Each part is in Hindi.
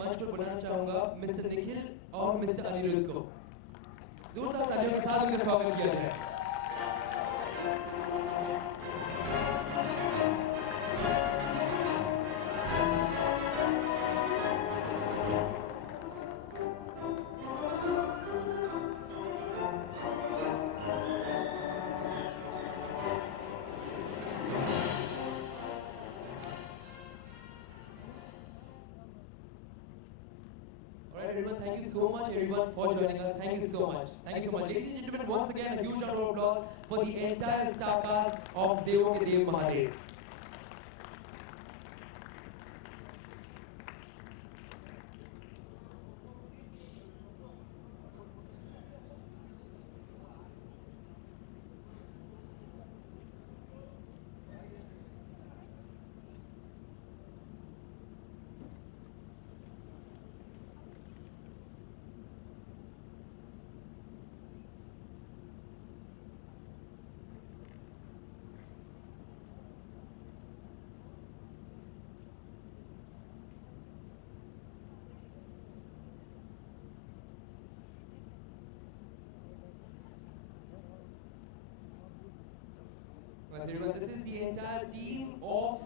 मंच पर बुलाना चाहूंगा मिस्टर निखिल और मिस्टर अनिरुद्ध को। जोरदार तालियों के साथ उनका स्वागत किया जाए। Everyone, thank you so much everyone for joining us. Thank you so much. Thank you so much. Ladies and gentlemen, once again a huge round of applause for the entire star cast of Devon Ke Dev Mahadev. Everyone, this is the entire team of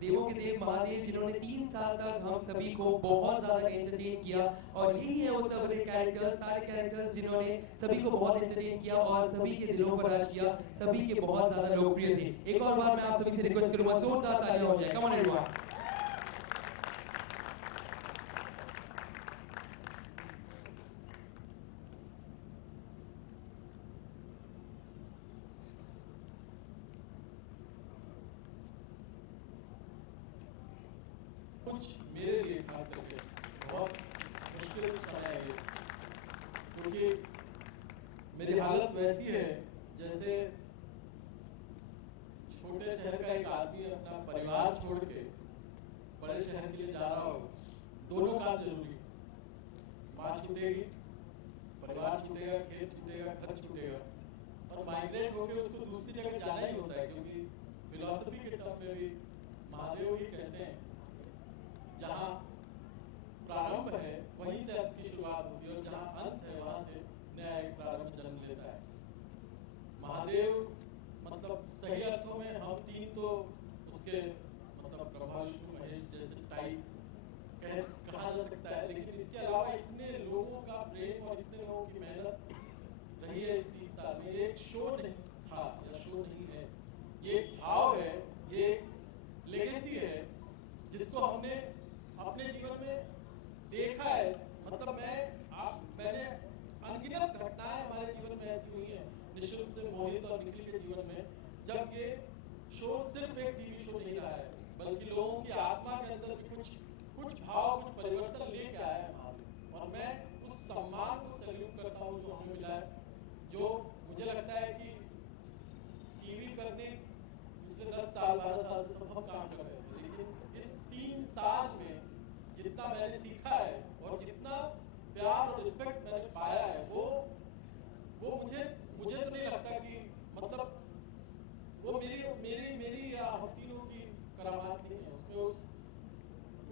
देवों के देव महादेव जिन्होंने 3 साल तक हम सभी को बहुत ज्यादा एंटरटेन किया और यही है वो सारे कैरेक्टर्स जिन्होंने सभी को बहुत एंटरटेन किया और सभी के दिलों पर राज किया, सभी के बहुत ज्यादा लोकप्रिय थे। एक और बार मैं आप सभी से रिक्वेस्ट करूंगा जोरदार तालियां हो जाए। Come on everyone. कुछ मेरे लिए खास करके बहुत मुश्किल समय है ये, क्योंकि मेरी हालत वैसी है जैसे छोटे शहर का एक आदमी अपना परिवार छोड़ के बड़े शहर के लिए जा रहा हो। दोनों काम जरूरी, माँ छूटेगी, परिवार छूटेगा, खेत छूटेगा, घर छूटेगा, और माइग्रेट होकर उसको दूसरी जगह जाना ही होता है, क्योंकि फिलॉसफी के टर्म में भी महादेव ही कहते हैं जहाँ प्रारंभ है वहीं से अंत की शुरुआत होती है और जहाँ अंत है वहां से नया एक प्रारंभ जन्म लेता है। महादेव मतलब सही अर्थों में हम तीन तो उसके मतलब ब्रह्मा विष्णु महेश जैसे टाइप कहा जा सकता है, लेकिन इसके अलावा इतने लोगों का प्रेम और इतने लोगों की मेहनत रही है इस 30 साल में। ये एक शो नहीं था या शो नहीं है, ये एक भाव है, ये एक लेगेसी है जिसको हमने अपने जीवन में देखा है। मतलब मैंने अनगिनत घटनाएं हमारे जीवन में ऐसी हुई हैं, निश्चित रूप से मोहित और निखिल के जीवन में, जब ये शो सिर्फ एक टीवी शो नहीं रहा है, बल्कि लोगों की आत्मा के अंदर भी कुछ भाव, कुछ परिवर्तन लेके आया है महादेव। और मैं उस सम्मान को सैल्यूट करता हूँ जो हमें मिला है, जो मुझे लगता है कि टीवी करने पिछले 10 साल 12 साल से सब हम काम कर रहे थे, लेकिन इस 3 साल में जितना मैंने सीखा है और जितना प्यार और रिस्पेक्ट मैंने पाया है, वो मुझे तो नहीं लगता कि मतलब वो मेरी या हम तीनों की करामात नहीं है, उसमें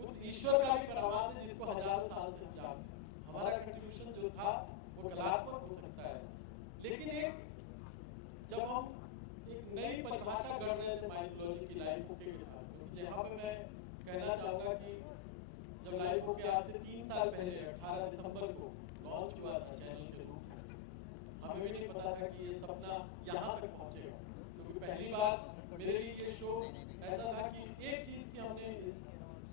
उस ईश्वर का भी करामात है जिसको हजारों साल से हम जानते हैं। हमारा कंट्रीब्यूशन जो था वो कलात्मक हो सकता है, लेकिन जब हम एक नई परिभाषा गढ़ रहे थे माइथोलॉजी की लाइफ ओके के साथ, क्योंकि यहाँ पे मैं कहना चाहूंगा कि जब लाइफ ओके आज से 3 साल पहले 18 दिसंबर को लॉन्च हुआ था चैनल के रूप में, हमें भी नहीं पता था कि ये सपना यहाँ तक पहुंचेगा। क्योंकि पहली बार मेरे लिए ये शो ऐसा था कि एक चीज की हमने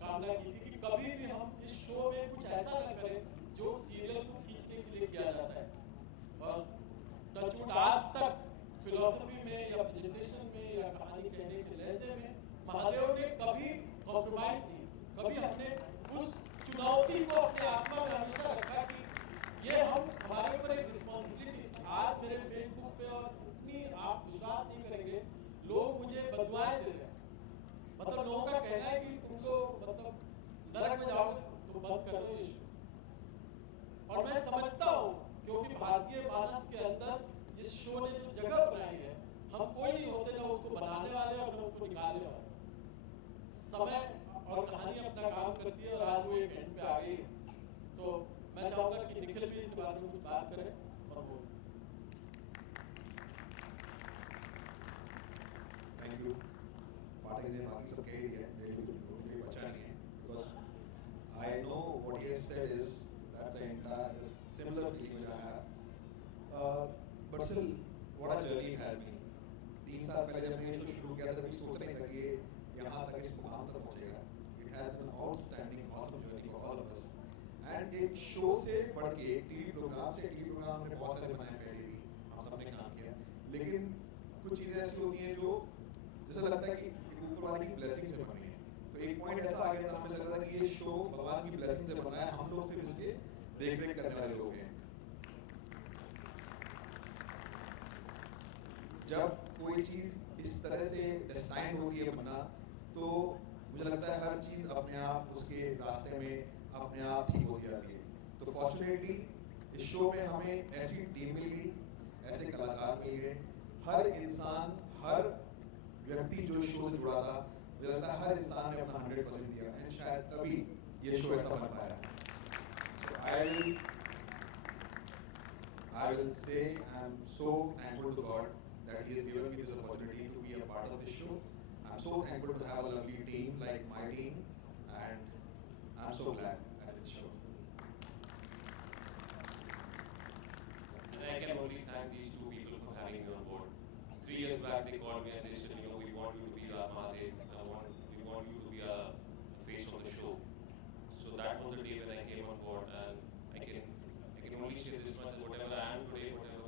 कामना की थी कि कभी भी हम इस शो में कुछ ऐसा न करें जो सीरियल को खींचने के लिए किया जाता है। और टचवुड आज तक फिलॉसफी में या प्रेजेंटेशन में या कहानी कहने के लहजे में महादेव ने कभी कॉम्प्रोमाइज नहीं की। कभी हमने उस चुनौती को अपने आत्मा में हमेशा रखा कि ये हमारे ऊपर एक रिस्पॉन्सिबिलिटी थी। आज मेरे फेसबुक पे और इतनी आप विश्वास नहीं करेंगे, लोग मुझे बदुआएं दे रहे हैं। मतलब लोगों का कहना है कि तुम तो मतलब नरक में जाओगे तो बंद कर दो ये शो। और मैं समझता हूँ, क्योंकि भारतीय मानस के अंदर इस शो ने जो जगह बनाई है, हम कोई नहीं होते ना उसको बनाने वाले और ना उसको निकालने वाले। समय और कहानी अपना काम करती है और आज वो एक एंड पे आ गई है। तो मैं चाहूंगा कि निखिल भी इसके बारे में कुछ बात करें और वो थैंक यू। पाठक ने बाकी सब कह दिया है, मेरे लिए बचा नहीं है, because I know what he has said is that's the entire similar feeling which I have, but still what a journey it has been. 3 साल पहले जब मैंने ये शो शुरू किया था, कभी सोच नहीं था कि ये यहाँ तक इस मुकाम तक पहुँचेगा। It has been an outstanding awesome journey for all of us. And एक शो से बढ़ के एक टीवी प्रोग्राम हमने बहुत सारे बनाए पहले भी, हम सबने काम किया, लेकिन कुछ चीज़ें ऐसी होती हैं जो जैसा लगता है कि ऊपर वाले की ब्लेसिंग से बनी है। तो एक पॉइंट ऐसा आ गया था, हमें लग रहा था कि ये शो भगवान की ब्लेसिंग से बना है, हम लोग सिर्फ इसके देख रेख करने वाले लोग हैं। जब कोई चीज़ इस तरह से डेस्टाइन्ड होती है बनना, तो मुझे लगता है हर चीज़ अपने आप उसके रास्ते में अपने आप ठीक होती जाती है। तो फॉर्चुनेटली इस शो में हमें ऐसी टीम मिल गई, ऐसे कलाकार मिल गए, हर इंसान, हर व्यक्ति जो इस शो से जुड़ा था, मुझे लगता है हर इंसान ने अपना 100% दिया, एंड शायद तभी ये शो ऐसा बन पाया। So I will say I am so thankful to God that He has given me this opportunity to be a part of this show. I am so thankful to have a lovely team like my team, and I am so glad at this show. And I can only thank these two people for having me on board. 3 years back, they called me and they said, you know, we want you to be our Mahadev. We want you to be a face of the show. So that was the day when I came on board, and I can only say this much: that whatever I am today, whatever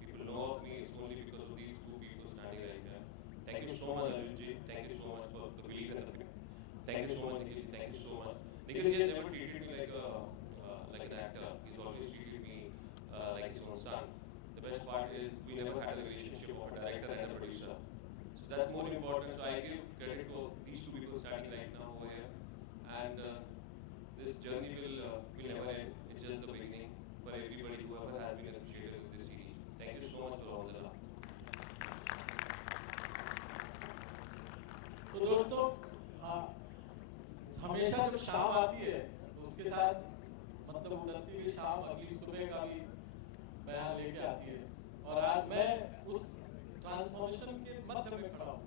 people know of me, it's only because of these two people standing right here. Thank you so much, Anilji. Thank you so much for the belief in the film. Thank you so much, Nikhil. Thank you so much. Nikhil has never treated me like an actor. He's always treated me like his own son. The best part is we never had a relationship of a director and a producer. So that's more important. So I give credit to these two people standing right now over here. And this journey will never end. It's just the beginning for everybody, whoever has been associated with this series. Thank you so much for all the love. तो दोस्तों, हमेशा जब शाम आती है तो उसके साथ मतलब उतरती हुई शाम अगली सुबह का भी बयान लेके आती है। और आज मैं उस ट्रांसफॉर्मेशन के मध्य में खड़ा हूँ।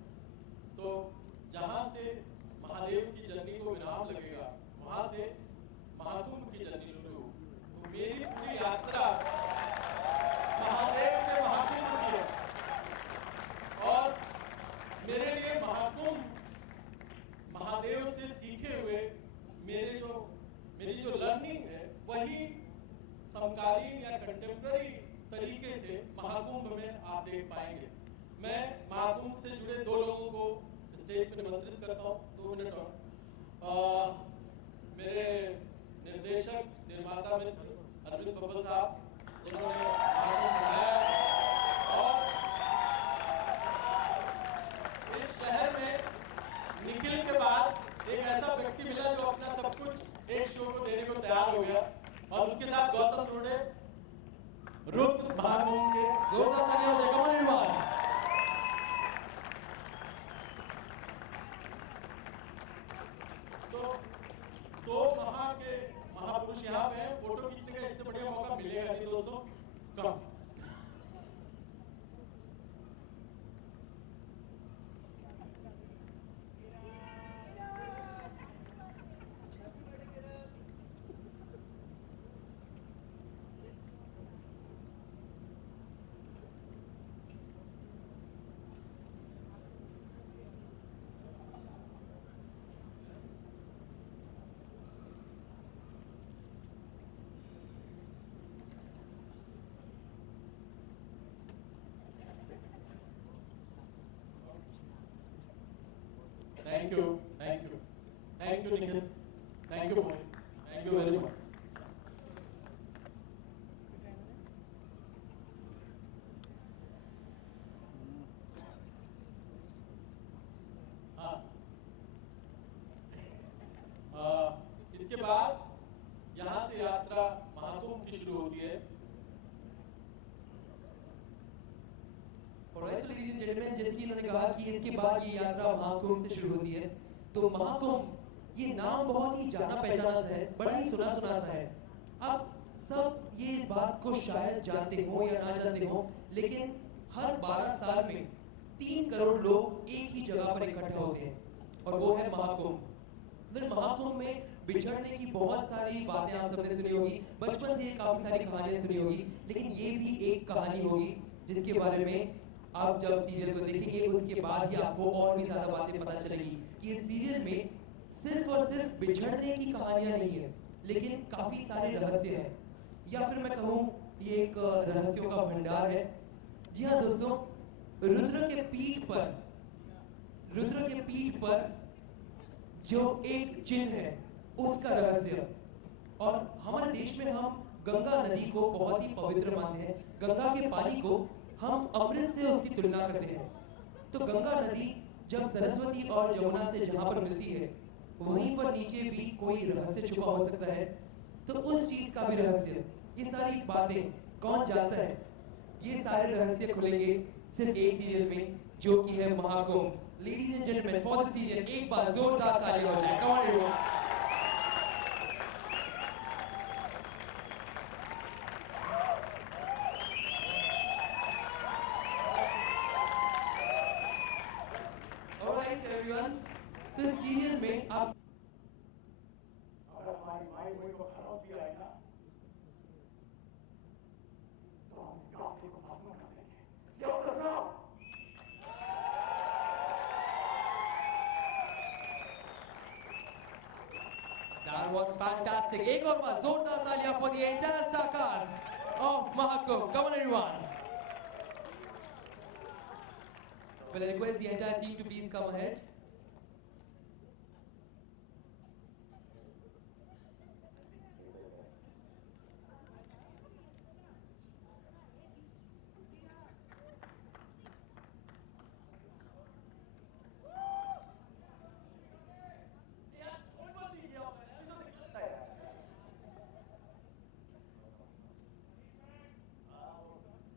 तो जहाँ से महादेव की जर्नी को विराम लगेगा, वहाँ से महाकुंभ की जर्नी शुरू हो। तो मेरी पूरी यात्रा महादेव से महाकुंभ की है, और मेरे लिए महाकुंभ महादेव से सीखे हुए मेरी जो लर्निंग है, वही समकालीन या कंटेम्पररी तरीके से महाकुंभ में आप देख पाएंगे। मैं महाकुंभ से जुड़े 2 लोगों को स्टेज पर निमंत्रित करता हूँ। 2 मिनट और मेरे निर्देशक निर्माता मित्र अरविंद बब्बल साहब, जिन्होंने महाकुंभ बनाया, और इस शहर में निखिल के बाद एक ऐसा व्यक्ति मिला जो अपना सब कुछ एक शो को देने को तैयार हो गया, और उसके साथ गौतम रोडे, रुद्र महाकुंभ के जोरदार तालियां हो जाए। Come on everyone. तो 2 महापुरुष यहाँ पे हैं। फोटो खींचने का इससे बढ़िया मौका मिलेगा नहीं दोस्तों। कम Thank you, Nikhil. Thank you, Mohit. Thank you very much. हाँ, इसके बाद यहाँ से यात्रा महाकुंभ की शुरू होती है। Alright, so ladies and gentlemen, जैसे कि इन्होंने कहा कि इसके बाद ये यात्रा महाकुंभ से शुरू होती है, तो महाकुंभ ये नाम बहुत ही जाना पहचाना सा है, बड़ा ही सुना सुना सा है। अब सब ये बात को शायद जानते हो या ना जानते हो, लेकिन हर 12 साल में 3 करोड़ लोग एक ही जगह पर इकट्ठा होते हैं, और वो है महाकुंभ। महाकुंभ में बिछड़ने की बहुत सारी बातें आप सबने सुनी होगी, बचपन से ये काफी सारी कहानियां सुनी होगी, लेकिन ये भी एक कहानी होगी जिसके बारे में आप जब सीरियल को देखेंगे उसके बाद ही आपको और भी ज्यादा बातें पता चलेगी कि इस सीरियल में सिर्फ और सिर्फ बिछड़ने की कहानियां नहीं है, लेकिन काफी सारे रहस्य हैं, या फिर मैं कहूँ ये एक रहस्यों का भंडार है। जी हाँ दोस्तों, रुद्र के पीठ पर जो एक चिन्ह है उसका रहस्य। और हमारे देश में हम गंगा नदी को बहुत ही पवित्र मानते हैं, गंगा के पानी को हम अमृत से उसकी तुलना करते हैं। तो गंगा नदी जब सरस्वती और जमुना से जहां पर मिलती है, वहीं पर नीचे भी कोई रहस्य छुपा हो सकता है, तो उस चीज का भी रहस्य, ये सारी बातें कौन जानता है? ये सारे रहस्य खुलेंगे सिर्फ एक सीरियल में, जो कि है Mahakumbh. Ladies and gentleman, for the serial एक बार जोरदार तालियां हो जाए। Come on everyone. Alright everyone, तो सीरियल में आप अगर हमारी माइंड में कोई खराब भी आए ना, तो हम इस काफले को खत्म कर देंगे। जब तक ना That was fantastic. एक और बार जोरदार तालियां for the entire star cast of Mahakumbh. Come on everyone. Well, I request the entire team to please come ahead.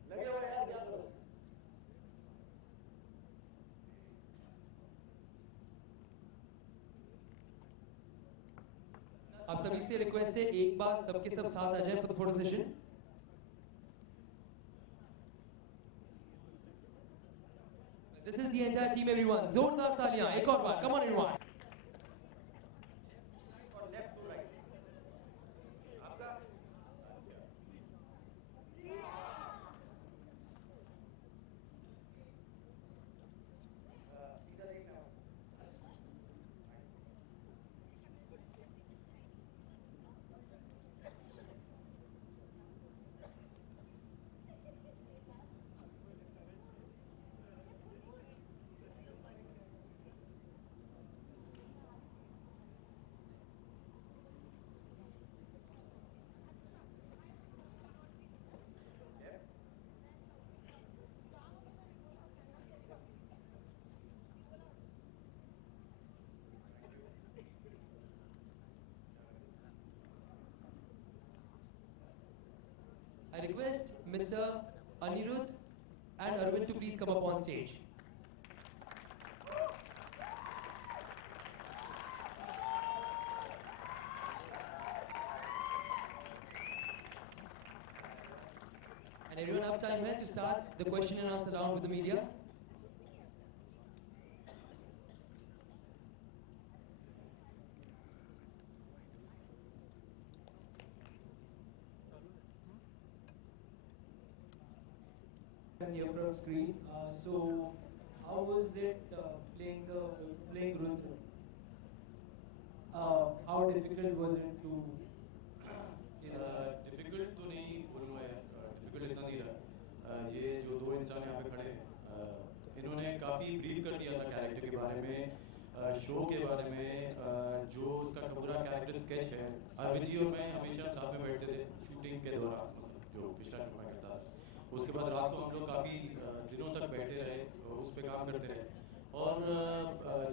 लगे हुए यार, क्या करो? आप सभी से रिक्वेस्ट है, एक बार सबके सब साथ आ जाए for the photo session. This is the entire team everyone. जोरदार तालियां एक और बार। Come on everyone. Left to right आपका सीधा देखना। I request Mr. Anirudh and Arvind to please come up on stage. And everyone have time here to start the question and answer round with the media. Here from screen. So, how was it playing Rudra? How difficult was it to? Difficult तो नहीं बोलूँगा यार, डिफिकल्ट इतना नहीं रहा। ये जो दो इंसान यहाँ पे खड़े हैं, इन्होंने काफ़ी ब्रीफ कर दिया था कैरेक्टर के बारे में, शो के बारे में, जो उसका पूरा कैरेक्टर स्केच है। अरविंद जी और मैं हमेशा साथ में बैठते थे शूटिंग के दौरान, मतलब जो पिछला शो मैं करता था। उसके बाद रात को हम लोग काफ़ी दिनों तक बैठे रहे, उस पर काम करते रहे। और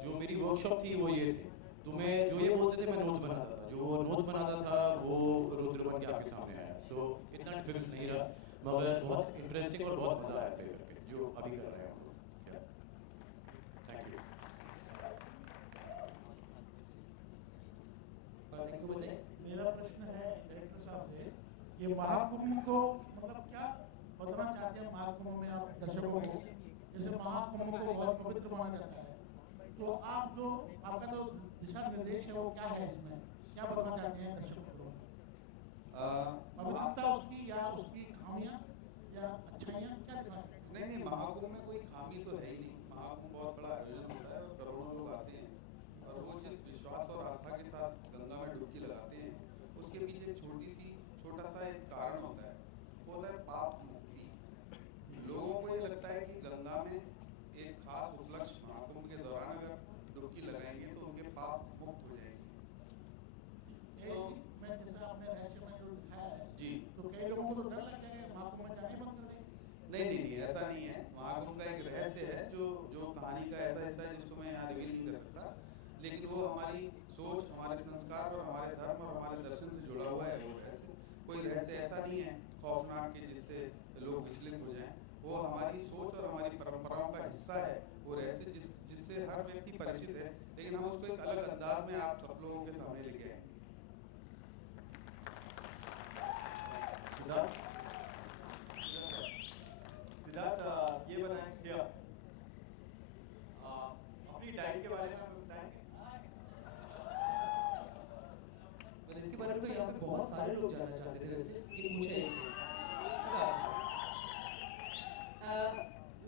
जो मेरी वर्कशॉप थी वो ये थी, तो मैं जो ये बोलते थे मैं नोट्स बनाता था, जो वो नोट्स बनाता था वो रुद्र बन के आपके सामने आया। सो इतना डिफिकल्ट नहीं रहा, मगर बहुत इंटरेस्टिंग और बहुत मज़ा आया प्ले करके, जो अभी कर रहे हैं हम लोग। Thank you. So next. मेरा प्रश्न है डायरेक्टर साहब से, ये महाकुंभ को मतलब क्या बताना चाहते हैं महाकुंभ में आप दर्शकों को? जैसे महाकुंभ को बहुत पवित्र माना जाता है, तो आप जो आपका जो दिशा निर्देश है वो क्या है, इसमें क्या बताना चाहते हैं दर्शकों को? पवित्रता उसकी या उसकी खामियां या अच्छाइयां क्या दिखाना चाहते हैं? नहीं, महाकुंभ में कोई खामी तो है ही नहीं। महाकुंभ बहुत बड़ा आयोजन होता है और करोड़ों लोग आते हैं, और वो जिस विश्वास और आस्था के साथ गंगा में डुबकी लगाते हैं, उसके पीछे एक छोटा सा एक कारण होता है, वो होता है पाप मुक्ति। लोगों को ये लगता है कि गंगा में एक खास उपलक्ष्य महाकुंभ के दौरान अगर डुबकी लगाएंगे तो उनके पाप मुक्त हो जाएंगे। तो मैं जैसा आपने रहस्य में जो दिखाया है जी, तो कई लोगों को तो डर लग जाएगा महाकुंभ में जाने बंद कर देंगे। नहीं, ऐसा नहीं है। महाकुंभ का एक रहस्य है जो कहानी का ऐसा हिस्सा है जिसको मैं यहाँ रिवील नहीं कर सकता, लेकिन वो हमारी सोच, हमारे संस्कार और हमारे धर्म और हमारे दर्शन से जुड़ा हुआ है। वो रहस्य, कोई रहस्य ऐसा नहीं है खौफनाक के जिससे लोग विचलित हो जाएं। वो हमारी सोच और हमारी परंपराओं का हिस्सा है। वो रहस्य जिससे हर व्यक्ति परिचित है, लेकिन हम उसको एक अलग अंदाज में आप सब लोगों के सामने लेके आएंगे। सिद्धार्थ, ये बताएं कि अपनी डाइट के बारे में हमें बताएंगे। इसके बारे में तो यहाँ पे बहुत सारे लोग जानना चाहते थे वैसे, लेकिन मुझे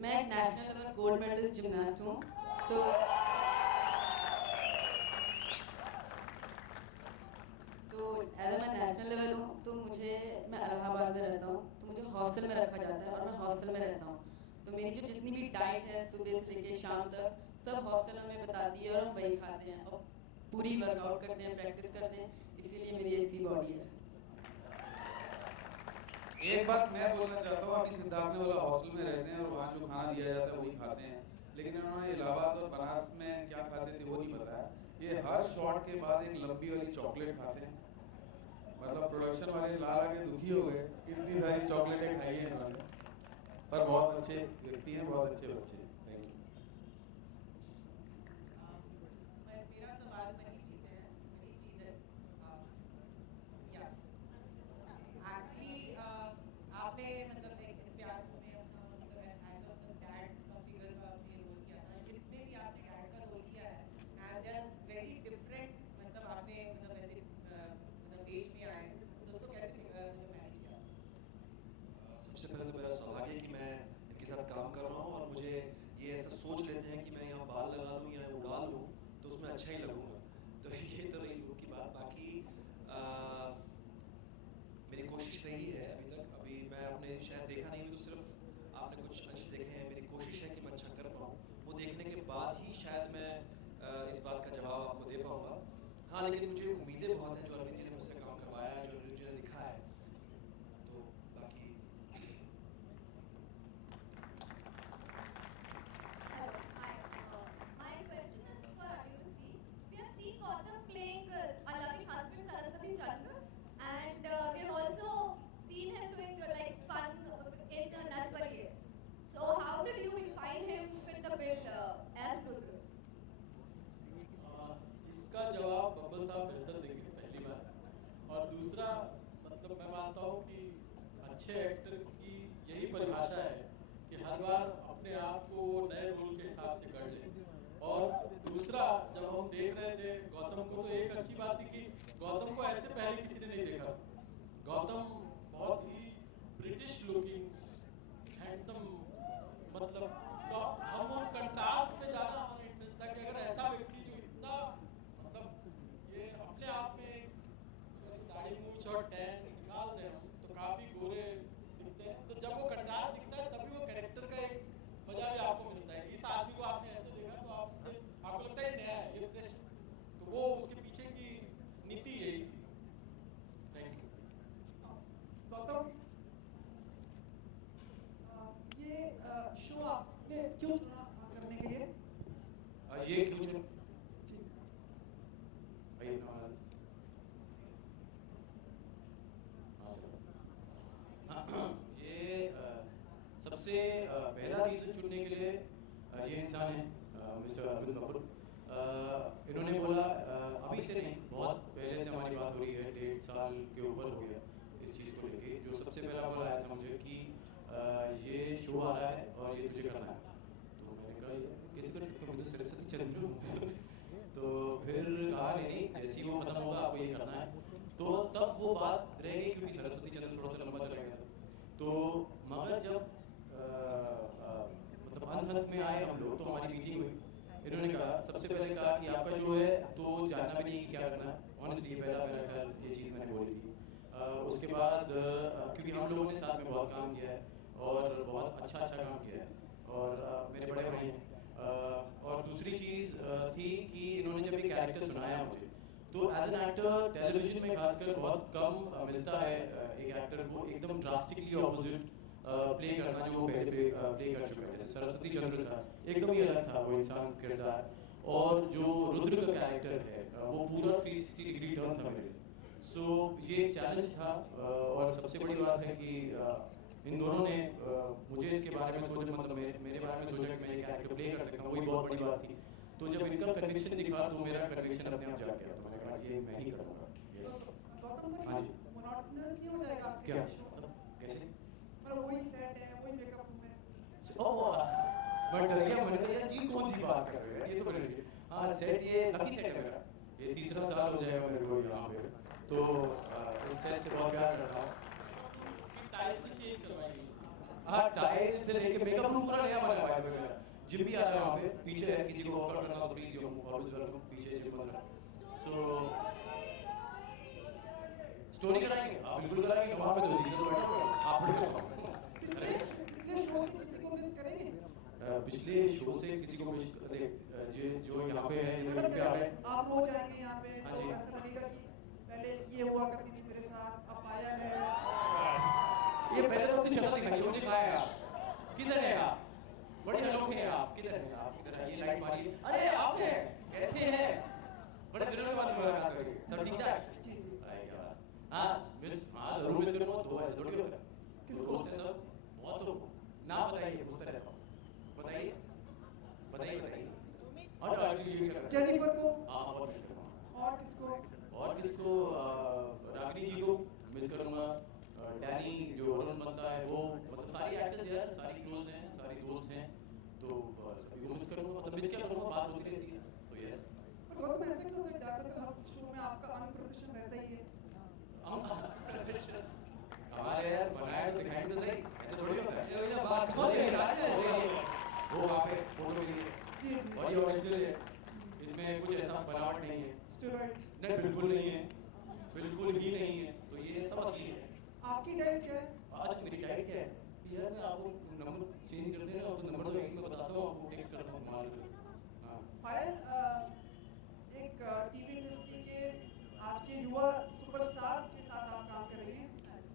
मैं एक national level gold medallist gymnast हूँ, तो एज मैं नेशनल लेवल हूँ तो मैं इलाहाबाद में रहता हूँ, तो मुझे हॉस्टल में रखा जाता है और मैं हॉस्टल में रहता हूँ। तो मेरी जो जितनी भी डाइट है सुबह से लेके शाम तक सब हॉस्टल हमें बताती है और हम वही खाते हैं और पूरी वर्कआउट करते हैं, प्रैक्टिस करते हैं, इसीलिए मेरी ऐसी बॉडी है। एक बात मैं बोलना चाहता हूँ, अभी सिद्धार्थ ने बोला हॉस्टल में रहते हैं और वहाँ जो खाना दिया जाता है वही खाते हैं, लेकिन उन्होंने इलाहाबाद और बनारस में क्या खाते थे वो नहीं बताया। ये हर शॉट के बाद एक लंबी वाली चॉकलेट खाते हैं, मतलब प्रोडक्शन वाले ला के दुखी हो गए, इतनी सारी चॉकलेटें खाई हैं इन्होंने। पर बहुत अच्छे व्यक्ति हैं, बहुत अच्छे बच्चे हैं। Thank you. मेरा सवाल मनीष जी है। एक्चुअली आपने मतलब इस प्यार में अपना मतलब एज अ डैड का फिगर का अपने रोल किया था, इसमें भी आपने डैड का रोल किया है and there is very different, मतलब आपने मतलब ऐसे मतलब देश में आए तो उसको कैसे मतलब मैनेज किया? सबसे पहले तो मेरा सौभाग्य है कि मैं इनके साथ काम कर रहा हूँ, और मुझे ये ऐसा सोच लेते हैं कि मैं यहाँ बाल लगा लूँ या उड़ा लूँ तो उसमें अच्छा ही लगूंगा। तो ये तो रही लोगों की बात। बाकी मेरी कोशिश रही है अभी मैं आपने शायद देखा नहीं तो सिर्फ आपने कुछ अंश देखे हैं। मेरी कोशिश है कि मैं अच्छा कर पाऊँ, वो देखने के बाद ही शायद मैं इस बात का जवाब आपको दे पाऊँगा। हाँ, लेकिन मुझे उम्मीदें बहुत हैं जो अरविंद जी ने मुझसे काम करवाया है, जो अरविंद जी ने लिखा है। तो बाकी My question is for Arvind ji. We have seen Gautam playing a loving husband Saraswati Chandra, and we have also seen him doing like fun in Nach Baliye. So how did you find him fit the bill as Rudra? इसका जवाब बब्बल साहब बेहतर देंगे पहली बात, और दूसरा मतलब मैं मानता हूँ कि अच्छे एक्टर की यही परिभाषा है कि हर बार अपने आप को वो नए रोल के हिसाब से कर ले। और दूसरा, जब हम देख रहे थे गौतम को तो एक अच्छी बात थी कि गौतम को ऐसे पहले किसी ने नहीं देखा। गौतम बहुत ही ब्रिटिश लुकिंग हैंडसम, मतलब तो हम उस कंट्रास्ट में ज़्यादा हमारा इंटरेस्ट था कि अगर ऐसा व्यक्ति जो इतना मतलब ये अपने आप में दाढ़ी मूंछ और टैन निकाल दें हम तो काफ़ी गोरे दिखते हैं, तो जब वो कंट्रास्ट दिखता है तभी वो कैरेक्टर का एक मजा भी आपको मिलता है। इस आदमी को आपने ऐसे देखा तो आपको लगता है नया है, ये फ्रेश, तो वो उसके पीछे की नीति यही थी। Thank you. गौतम, ये शो आपने क्यों चुना करने के लिए? ये क्यों चुना? ये सबसे पहला रीज़न चुनने के लिए ये इंसान है मिस्टर अरविंद कपूर। इन्होंने बोला अभी से नहीं, बहुत पहले से हमारी बात हो रही है, 1.5 साल के ऊपर हो गया इस चीज़ को लेके। जो सबसे पहला कॉल आया था मुझे कि ये शो आ रहा है और ये तुझे करना है। तो मैंने कहा कैसे कर सकता हूँ, मैं तो सरस्वती चंद्र हूँ। तो फिर कहा नहीं, जैसे ही वो खत्म होगा आपको ये करना है। तो तब वो बात रह गई क्योंकि सरस्वती चंद्र थोड़ा सा लंबा चला गया था। तो मगर जब मतलब अंत में आए हम लोग, तो हमारी मीटिंग हुई। इन्होंने कहा, सबसे पहले कहा कि आपका शो है तो जानना भी नहीं कि क्या करना है। ऑनेस्टली पहला मेरा ख्याल ये चीज़ मैंने बोली थी। उसके बाद क्योंकि हम लोगों ने साथ में बहुत काम किया है और बहुत अच्छा काम किया है, और मेरे बड़े भाई हैं। और दूसरी चीज़ थी कि इन्होंने जब ये कैरेक्टर सुनाया मुझे, तो एज एन एक्टर टेलीविजन में खासकर बहुत कम मिलता है एक एक्टर को एकदम ड्रास्टिकली ऑपोजिट प्ले करना जो वो पहले प्ले कर चुका है। जैसे सरस्वती चंद्र था, एकदम ही अलग था वो इंसान किरदार, और जो रुद्र का कैरेक्टर है वो पूरा 360 डिग्री टर्न था मेरे लिए। सो ये एक चैलेंज था, और सबसे बड़ी बात है कि इन दोनों ने मुझे इसके बारे में सोचा, मतलब मेरे बारे में सोचा कि मैं ये कैरेक्टर प्ले कर सकता हूँ, वही बहुत बड़ी बात थी। तो जब इनका कन्विक्शन दिखा तो मेरा कन्विक्शन अपने आप जाग गया, तो मैंने कहा ये मैं ही करूँगा। यस। हाँ जी। मोनोटोनस नहीं हो जाएगा आपके क्या शो? कैसे? मतलब वही सेट है, वही मेकअप रूम है। मैं डर गया, मैंने कहा यार ये कौन सी बात कर रहे हो यार, ये तो बड़े ठीक है। हाँ सेट, ये लकी सेट है मेरा, ये 3रा साल हो जाएगा मेरे को यहाँ पे। तो इस सेट से बहुत प्यार कर रहा हूँ। टाइल्स ही चेंज करवाएंगे। हाँ टाइल से लेके मेकअप रूम पूरा नया बना हुआ है मेरा। जिम भी आ रहा है वहाँ पे, पीछे है, किसी को वर्कआउट करना तो प्लीज यू ऑलवेज वेलकम, पीछे जिम बन रहा है। सो स्टोरी कराएंगे आप, बिल्कुल कराएंगे, वहाँ पे तो सीधे तो बैठो आप पिछले शो से किसी को मिस करेंगे? पिछले शो से किसी को मिस जो यहाँ पे है, जो पे आ रहे हैं। आप रोज आएंगे यहाँ पे हाँ तो जी। ऐसा लगेगा कि पहले ये हुआ करती थी मेरे साथ, अब आया है। ये पहले तो अपनी शक्ल दिखाइए मुझे, कहाँ है आप, किधर है आप, बड़े अनोखे हैं आप, किधर हैं आप, किधर है, ये लाइट मारिए, अरे आप हैं, कैसे हैं, बड़े दिनों के बाद मुलाकात हुई, सब ठीक ठाक? हाँ मिस, हाँ जरूर मिस करूँगा, तो ऐसे थोड़ी होता है, किसको दोस्त हैं सब, बहुत लोग, नाम बताइए, बोलता रहता हूँ, बताइए बताइए बताइए। और ये कर जेनिफर को? हाँ बहुत मिस करूँगा। और किसको? रागिनी जी को मिस करूँगा, डैनी जो अरुण बनता है वो, मतलब सारी एक्टर्स यार, सारी क्लोज हैं, सारी दोस्त हैं, तो सभी को मिस करूँगा, मतलब मिस क्या करूँगा, बात होती रहती है, तो यस। पर गौतम ऐसा क्यों होता है, ज़्यादातर हर शो में आपका अनप्रोफेशनल रहता ही है? हमारे यार बनाया तो दिखाई तो सही, ऐसे थोड़ी होता है। ये वाला बात हो रही है, वो वहाँ पे फोटो के लिए, और ये ओरिजिनल है, इसमें कुछ ऐसा बनावट नहीं है, स्टेरॉइड्स? नहीं बिल्कुल नहीं है, बिल्कुल ही नहीं है, तो ये सब असली है। आपकी डाइट क्या है? आज मेरी डाइट क्या है यार, मैं आपको नंबर चेंज कर देना, तो नंबर तो एक में बताता हूँ, आपको टेक्स्ट करता हूँ माल। हाँ पायल, एक टीवी इंडस्ट्री के आज के युवा सुपरस्टार्स के साथ आप काम कर रही हैं,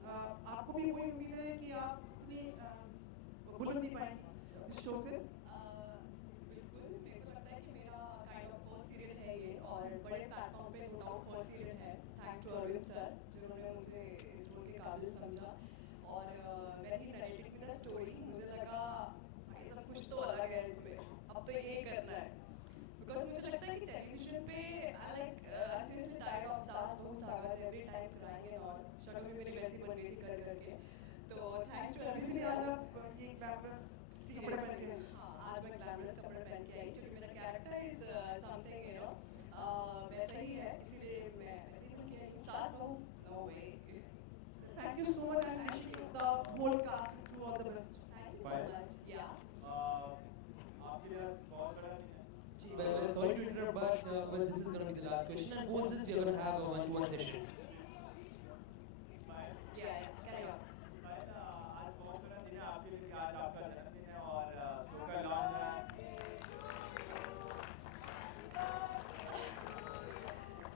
आपको भी वही उम्मीद है कि आप अपनी बुलंदी पाएंगे इस शो से? बिल्कुल, मेरे को लगता है कि मेरा काइंड ऑफ फर्स्ट सीरियल है ये, और बड़े प्लेटफॉर्म पे नो डाउट फर्स्ट सीरियल है, थैंक्स टू अरविंद सर जिन्होंने मुझे इस रोल के काबिल समझा। और मैंने ही नरेटेड विद द स्टोरी, मुझे लगा ऐसा कुछ तो अलग है इसमें, अब तो ये करना है, बिकॉज मुझे लगता है कि टेलीविजन पे I like seriously tired of सास बहू sagas every time crying and all, शक्ल भी मेरी वैसी बन गई थी कर करके। तो थैंक्स टू अरविंद इसलिए आज सर। आप ये ग्लैमरस कपड़े पहन के? हाँ आज मैं ग्लैमरस कपड़े पहन के आई क्योंकि मेरा character is something you know वैसा ही है, इसीलिए मैं ऐसे ही आई हूँ, सास बहू no way. Thank you so much and wishing you the whole cast to all the best. Thank you so much. Yeah. आपके लिए बहुत बड़ा Well, sorry to interrupt, but this is going to be the last question, and post this we are going to have a one-to-one session. Yeah, carry on. आज बहुत बड़ा दिन है आपके लिए, आज आपका जन्मदिन है और शो का लॉन्च है।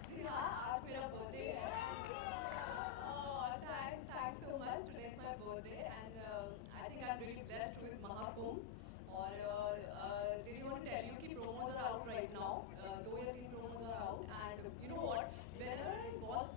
जी हाँ, आज मेरा बर्थडे है। Thanks so much. Today is my birthday, and I think I'm really blessed with Mahakumbh. और really want to tell you कि promos are out right now. 2 या 3 promos are out, and you know what? Whenever I watch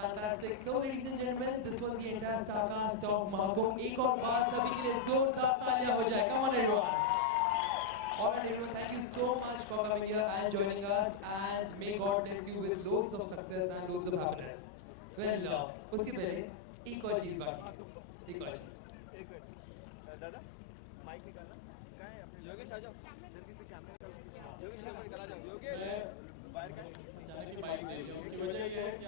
fantastic. So, ladies and gentlemen, this was the entire star cast of Mahakumbh. एक और बार सभी के लिए जोरदार तालियां हो जाए. Come on, everyone. All right, everyone. Thank you so much for coming here and joining us. And may God bless you with loads of success and loads of happiness. Well, उसके पहले एक और चीज बाकी है. एक और चीज. दादा माइक निकालना. कहाँ है अपने? योगेश आ जाओ. जल्दी से कैमरा. योगेश निकाल आ जाओ. योगेश. मैं अचानक ही माइक ले लिया. उसकी वजह ये है कि